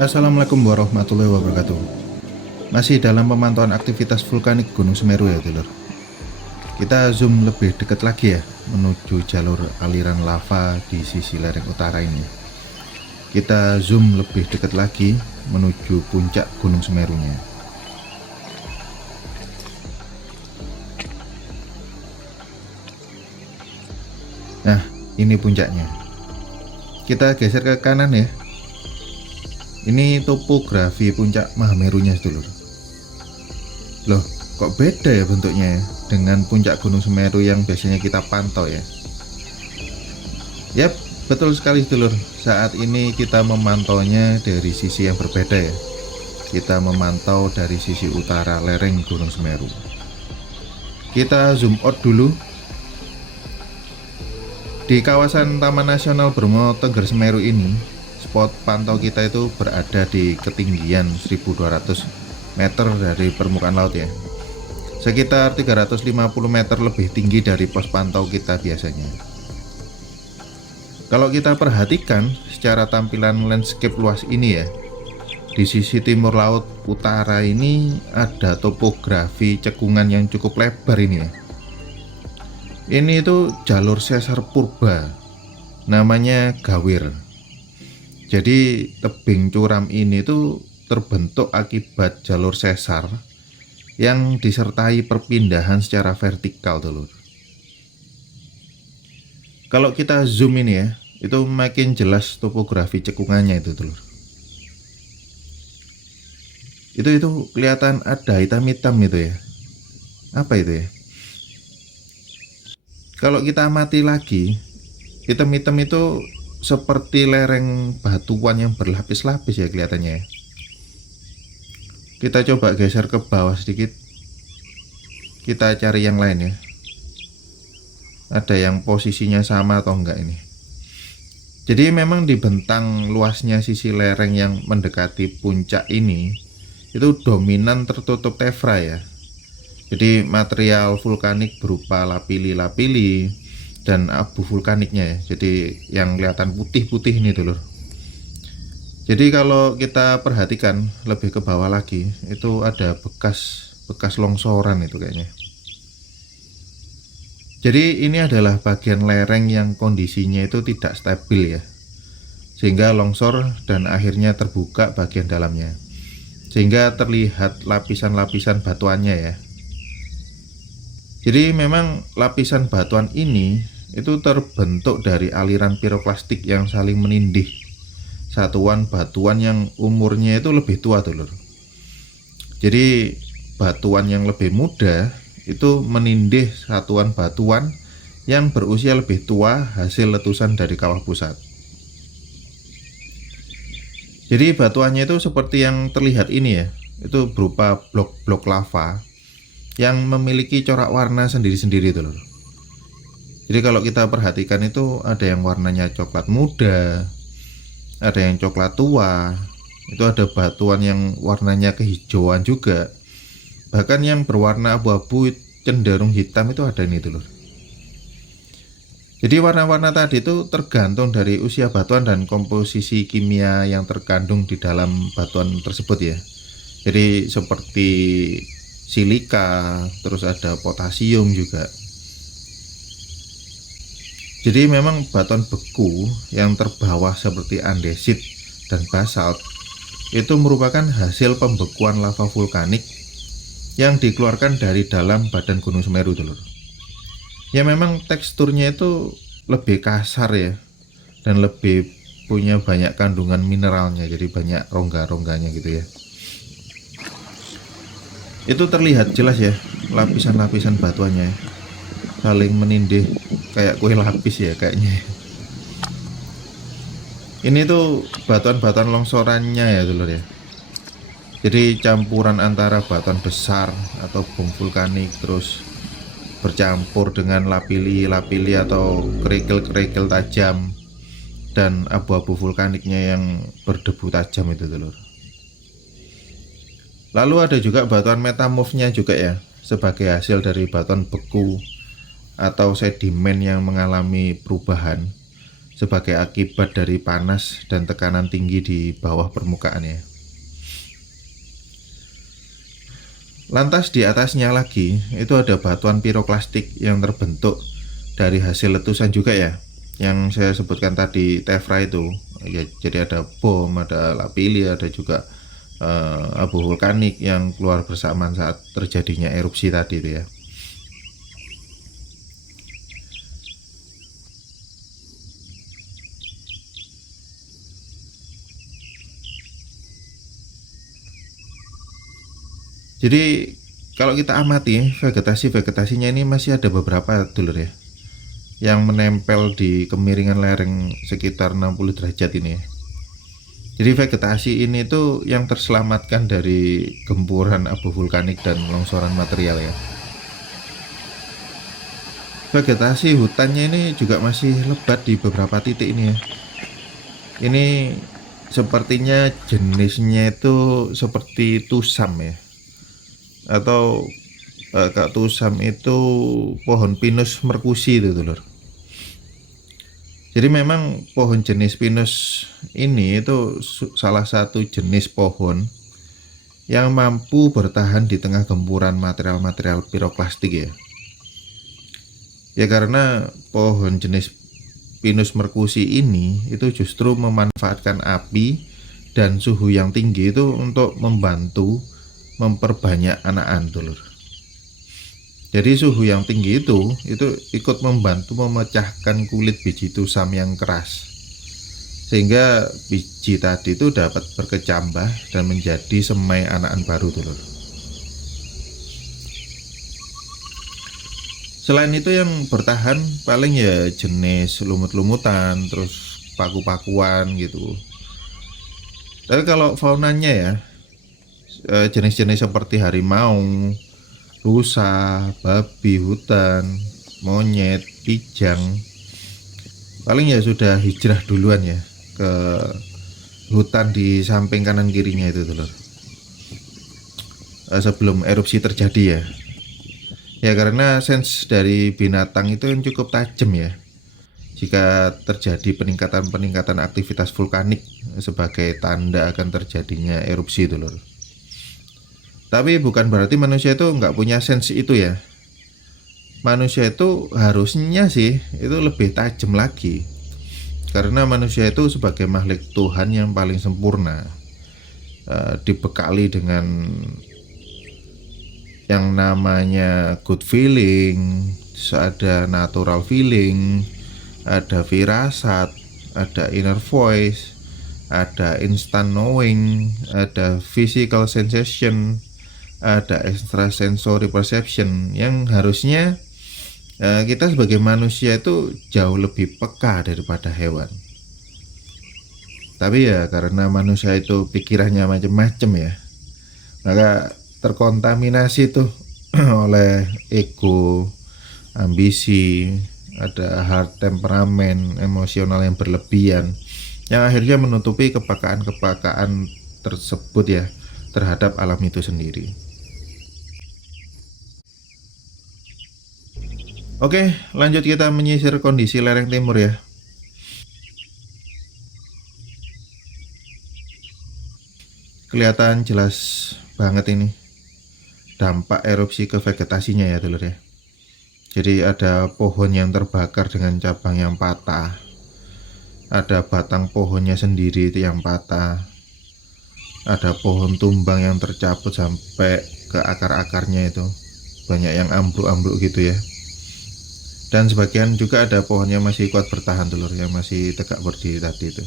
Assalamualaikum warahmatullahi wabarakatuh. Masih dalam pemantauan aktivitas vulkanik Gunung Semeru ya, Dulur. Kita zoom lebih dekat lagi ya, menuju jalur aliran lava di sisi lereng utara ini. Kita zoom lebih dekat lagi menuju puncak Gunung Semerunya. Nah, ini puncaknya. Kita geser ke kanan ya. Ini topografi puncak Mahamerunya, Dulur. Loh, kok beda ya bentuknya ya dengan puncak Gunung Semeru yang biasanya kita pantau ya? Yap, betul sekali, Dulur. Saat ini kita memantaunya dari sisi yang berbeda ya. Kita memantau dari sisi utara lereng Gunung Semeru. Kita zoom out dulu. Di kawasan Taman Nasional Bromo Tengger Semeru ini, spot pantau kita itu berada di ketinggian 1200 meter dari permukaan laut ya. Sekitar 350 meter lebih tinggi dari pos pantau kita biasanya. Kalau kita perhatikan secara tampilan landscape luas ini ya, di sisi timur laut utara ini ada topografi cekungan yang cukup lebar ini ya. Ini itu jalur sesar purba, namanya Gawir. Jadi tebing curam ini tuh terbentuk akibat jalur sesar yang disertai perpindahan secara vertikal, Dulur. Kalau kita zoom ini ya, itu makin jelas topografi cekungannya itu, Dulur. Itu kelihatan ada hitam-hitam itu ya. Apa itu ya? Kalau kita amati lagi, hitam-hitam itu seperti lereng batuan yang berlapis-lapis ya kelihatannya ya. Kita coba geser ke bawah sedikit. Kita cari yang lain ya. Ada yang posisinya sama atau enggak ini. Jadi memang di bentang luasnya sisi lereng yang mendekati puncak ini itu dominan tertutup tefra ya. Jadi material vulkanik berupa lapili-lapili dan abu vulkaniknya ya. Jadi yang kelihatan putih-putih ini, Dulur. Jadi kalau kita perhatikan lebih ke bawah lagi, itu ada bekas longsoran itu kayaknya. Jadi ini adalah bagian lereng yang kondisinya itu tidak stabil ya, sehingga longsor dan akhirnya terbuka bagian dalamnya, sehingga terlihat lapisan-lapisan batuannya ya. Jadi memang lapisan batuan ini itu terbentuk dari aliran piroklastik yang saling menindih satuan batuan yang umurnya itu lebih tua, Dulur. Jadi batuan yang lebih muda itu menindih satuan batuan yang berusia lebih tua hasil letusan dari kawah pusat. Jadi batuannya itu seperti yang terlihat ini ya, itu berupa blok-blok lava yang memiliki corak warna sendiri-sendiri, Dulur. Jadi kalau kita perhatikan itu ada yang warnanya coklat muda, ada yang coklat tua, itu ada batuan yang warnanya kehijauan juga, bahkan yang berwarna abu-abu cenderung hitam itu ada ini, Dulur. Jadi warna-warna tadi itu tergantung dari usia batuan dan komposisi kimia yang terkandung di dalam batuan tersebut ya. Jadi seperti silika, terus ada potasium juga. Jadi memang batuan beku yang terbawa seperti andesit dan basalt itu merupakan hasil pembekuan lava vulkanik yang dikeluarkan dari dalam badan Gunung Semeru, Dulur. Ya memang teksturnya itu lebih kasar ya, dan lebih punya banyak kandungan mineralnya, jadi banyak rongga-rongganya gitu ya. Itu terlihat jelas ya lapisan-lapisan batuannya saling menindih kayak kue lapis ya kayaknya. Ini tuh batuan-batuan longsorannya ya, Dulur ya. Jadi campuran antara batuan besar atau bom vulkanik terus bercampur dengan lapili-lapili atau kerikil-kerikil tajam dan abu-abu vulkaniknya yang berdebu tajam itu, Dulur. Lalu ada juga batuan metamorfnya juga ya, sebagai hasil dari batuan beku atau sedimen yang mengalami perubahan sebagai akibat dari panas dan tekanan tinggi di bawah permukaan ya. Lantas di atasnya lagi itu ada batuan piroklastik yang terbentuk dari hasil letusan juga ya, yang saya sebutkan tadi tephra itu ya. Jadi ada bom, ada lapilli, ada juga abu vulkanik yang keluar bersamaan saat terjadinya erupsi tadi itu ya. Jadi kalau kita amati vegetasinya ini masih ada beberapa dulur ya, yang menempel di kemiringan lereng sekitar 60 derajat ini ya. Jadi vegetasi ini tuh yang terselamatkan dari gempuran abu vulkanik dan longsoran material ya. Vegetasi hutannya ini juga masih lebat di beberapa titik ini ya. Ini sepertinya jenisnya itu seperti tusam ya, atau Kak tusam itu pohon Pinus mercusi itu dulur. Jadi memang pohon jenis Pinus ini itu salah satu jenis pohon yang mampu bertahan di tengah gempuran material-material piroklastik ya. Ya karena pohon jenis Pinus mercusi ini itu justru memanfaatkan api dan suhu yang tinggi itu untuk membantu memperbanyak anakan dulur. Jadi suhu yang tinggi itu ikut membantu memecahkan kulit biji tusam yang keras, sehingga biji tadi itu dapat berkecambah dan menjadi semai anakan baru dulur. Selain itu yang bertahan paling ya jenis lumut-lumutan, terus paku-pakuan gitu. Tapi kalau faunanya ya, jenis-jenis seperti harimau, rusa, babi hutan, monyet, kijang, paling ya sudah hijrah duluan ya ke hutan di samping kanan kirinya itu dulu, sebelum erupsi terjadi ya. Ya karena sense dari binatang itu yang cukup tajam ya jika terjadi peningkatan aktivitas vulkanik sebagai tanda akan terjadinya erupsi dulu. Tapi bukan berarti manusia itu nggak punya sense itu ya. Manusia itu harusnya sih itu lebih tajam lagi, karena manusia itu sebagai makhluk Tuhan yang paling sempurna, dibekali dengan yang namanya good feeling, ada natural feeling, ada firasat, ada inner voice, ada instant knowing, ada physical sensation, ada extrasensory perception, yang harusnya kita sebagai manusia itu jauh lebih peka daripada hewan. Tapi ya karena manusia itu pikirannya macam-macam ya, maka terkontaminasi tuh oleh ego, ambisi, ada hard temperamen, emosional yang berlebihan, yang akhirnya menutupi kepekaan tersebut ya terhadap alam itu sendiri. Oke, lanjut kita menyisir kondisi lereng timur ya. Kelihatan jelas banget ini dampak erupsi ke vegetasinya ya dulur ya. Jadi ada pohon yang terbakar dengan cabang yang patah, ada batang pohonnya sendiri itu yang patah, ada pohon tumbang yang tercabut sampai ke akar-akarnya itu, banyak yang ambruk-ambruk gitu ya. Dan sebagian juga ada pohon yang masih kuat bertahan dulur, yang masih tegak berdiri tadi itu.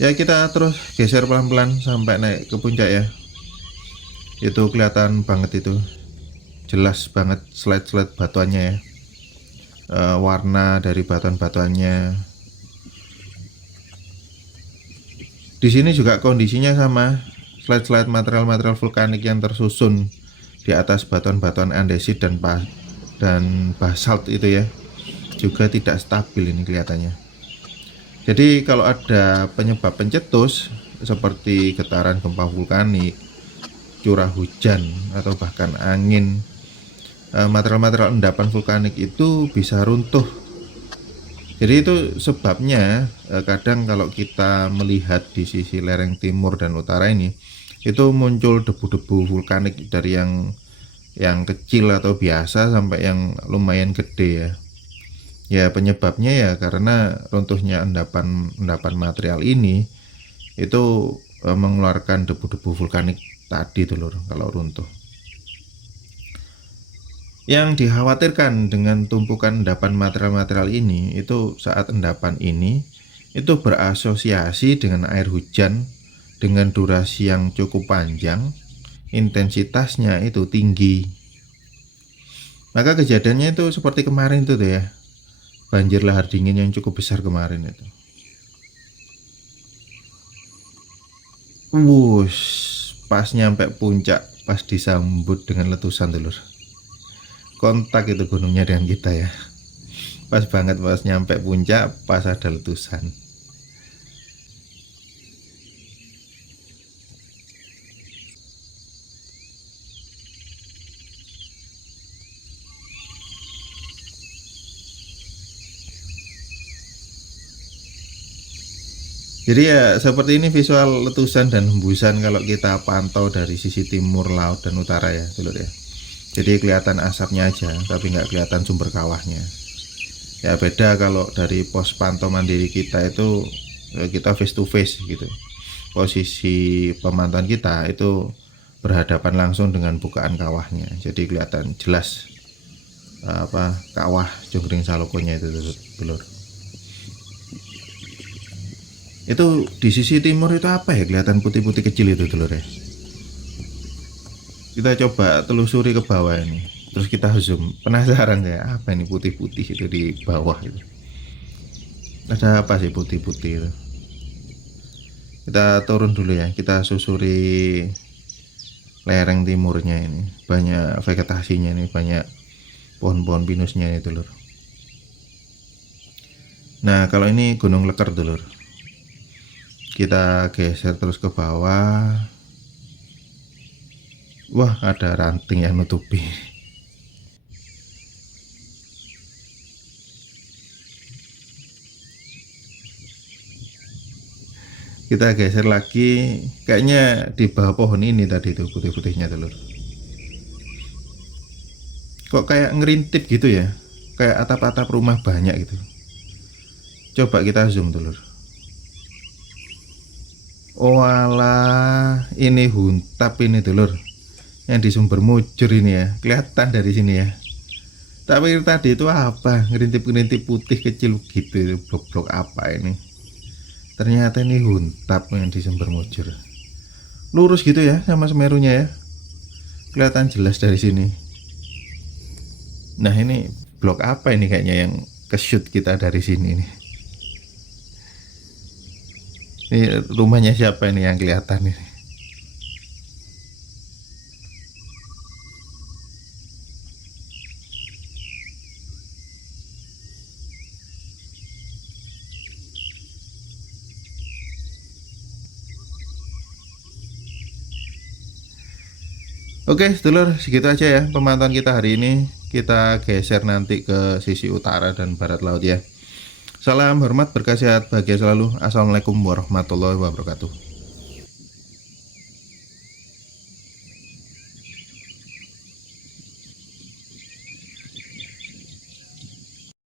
Ya kita terus geser pelan-pelan sampai naik ke puncak ya. Itu kelihatan banget itu, jelas banget slide-slide batuannya ya, warna dari batuan-batuannya. Di sini juga kondisinya sama, slide-slide material-material vulkanik yang tersusun di atas batuan-batuan andesit dan basalt itu ya, juga tidak stabil ini kelihatannya. Jadi kalau ada penyebab pencetus seperti getaran gempa vulkanik, curah hujan, atau bahkan angin, material-material endapan vulkanik itu bisa runtuh. Jadi itu sebabnya kadang kalau kita melihat di sisi lereng timur dan utara ini, itu muncul debu-debu vulkanik dari yang kecil atau biasa sampai yang lumayan gede ya. Ya penyebabnya ya karena runtuhnya endapan material ini itu mengeluarkan debu-debu vulkanik tadi dulur kalau runtuh. Yang dikhawatirkan dengan tumpukan endapan material-material ini itu saat endapan ini itu berasosiasi dengan air hujan dengan durasi yang cukup panjang, intensitasnya itu tinggi. Maka kejadiannya itu seperti kemarin tuh ya, banjir lahar dingin yang cukup besar kemarin itu. Wush, pas nyampe puncak, pas disambut dengan letusan dulur. Kontak itu gunungnya dengan kita ya. Pas banget pas nyampe puncak, pas ada letusan. Jadi ya seperti ini visual letusan dan hembusan kalau kita pantau dari sisi timur laut dan utara ya dulur ya. Jadi kelihatan asapnya aja tapi nggak kelihatan sumber kawahnya. Ya beda kalau dari pos pantau mandiri kita itu kita face to face gitu. Posisi pemantauan kita itu berhadapan langsung dengan bukaan kawahnya. Jadi kelihatan jelas kawah Jonggring Salokonya itu dulur. Itu di sisi timur itu apa ya kelihatan putih-putih kecil itu dulur ya. Kita coba telusuri ke bawah ini. Terus kita zoom. Penasaran ya apa ini putih-putih itu di bawah itu. Ada apa sih putih-putih itu? Kita turun dulu ya. Kita susuri lereng timurnya ini. Banyak vegetasinya ini, banyak pohon-pohon pinusnya ini dulur. Nah kalau ini Gunung Leker dulur. Kita geser terus ke bawah. Wah ada ranting yang nutupi. Kita geser lagi. Kayaknya di bawah pohon ini tadi tuh putih-putihnya dulur. Kok kayak ngerintip gitu ya. Kayak atap-atap rumah banyak gitu. Coba kita zoom dulur. Oh alah, ini huntap ini dulur. Yang di sumber mujur ini ya, kelihatan dari sini ya. Tapi tadi itu apa? Ngerintip-ngerintip putih kecil gitu, blok-blok apa ini? Ternyata ini huntap yang di sumber mujur. Lurus gitu ya sama Semerunya ya. Kelihatan jelas dari sini. Nah ini blok apa ini kayaknya yang ke-shoot kita dari sini nih. Ini rumahnya siapa ini yang kelihatan ini? Oke, sedulur, segitu aja ya pemantauan kita hari ini. Kita geser nanti ke sisi utara dan barat laut ya. Salam hormat, berkah sehat, bahagia selalu. Assalamualaikum warahmatullahi wabarakatuh.